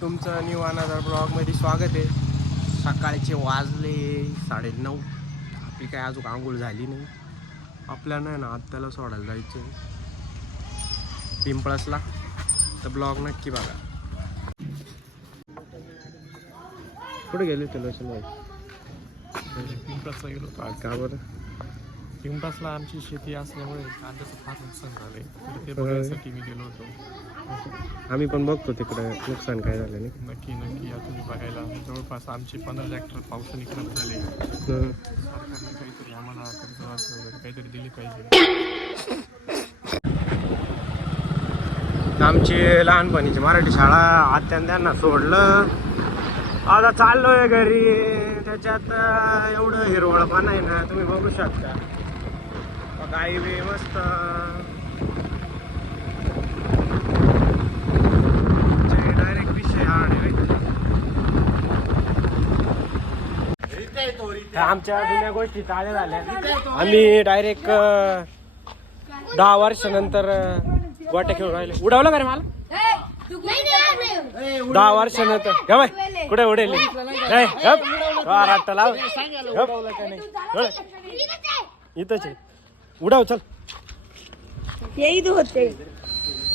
तुमचं न्यू अनादर ब्लॉगमध्ये स्वागत आहे. सकाळचे वाजले साडेनऊ. आपली काय अजून आंघोळ झाली नाही. आपल्याला नाही ना आत्याला सोडायला जायचं आहे पिंपळसला. तर ब्लॉग नक्की बघा. कुठे गेले ते लोशन पिंपळासला गेलो का बरं? पिंपळासला आमची शेती असल्यामुळे कांद्याचं फार नुकसान झालंय. तर ते बघायसाठी मी गेलो होतो. आम्ही पण बघतो तिकडं नुकसान काय झालं नाही. नक्की नक्की. या तुम्ही बघायला. जवळपास आमचे पंधरा ट्रॅक्टर पावसाने खराब झाले. सरकारने काहीतरी आम्हाला कर्ज वगैरे काहीतरी दिली पाहिजे. आमची लहानपणीची मराठी शाळा आत्यानं त्यांना सोडलं. आता चाललोय घरी. त्याच्यात एवढं हिरवळपण आहे ना तुम्ही बघू शकता. गाई डायरेक्ट विषय आमच्या जुन्या गोष्टी चाल्या झाल्या. आम्ही डायरेक्ट दहा वर्षानंतर गोट्या खेळून राहिले. उडवलं का रे मला? दहा वर्षानंतर. घ्या बाय कुठे उडेल नाही? गप. लाव. इथंच आहे. उडाव चल. येई होते.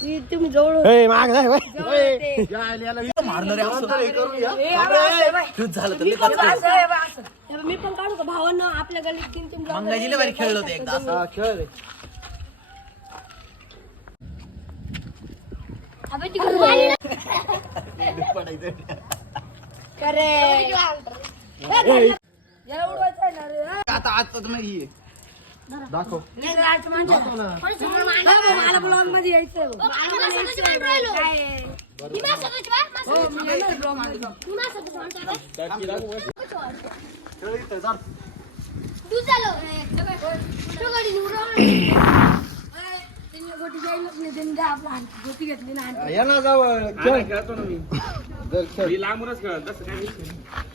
मी तुम्ही जवळ होते. ए माग जाय बाय जवळ होते. हे असं आहे, मी पण असं असं. हे मी पण काढू का? भावांना आपल्या गल्लीत तीन तीन मंगाजीला भारी खेळलो होतो एकदा अबे तिकडे पाणी करे याला उडवायचं आहे ना रे? आता आता तर नाही दाखव. दाखव ना. मला ब्लॉग मध्ये यायचं टाकी घेतली ना मी. काय?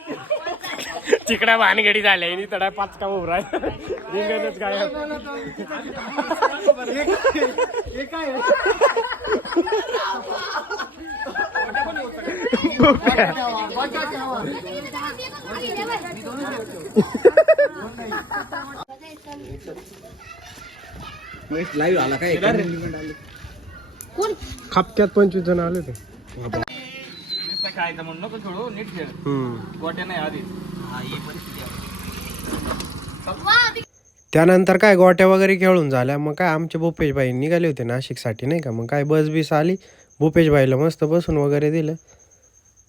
तिकडे भानगडी झाल्या आणि तडा पाच काम उभं राहिलं. रिंगणच काय. लाईव्ह आला काय खपक्यात पंचवीस जण आले ते काय म्हणून नको खेळू नीट खेळ. गोट्या नाही आधी. त्यानंतर काय गोट्या वगैरे खेळून झाल्या. मग काय आमचे भूपेशबाई निघाले होते नाशिकसाठी नाही का? मग काय बस बीस आली. भूपेशबाईला मस्त बसून वगैरे दिलं.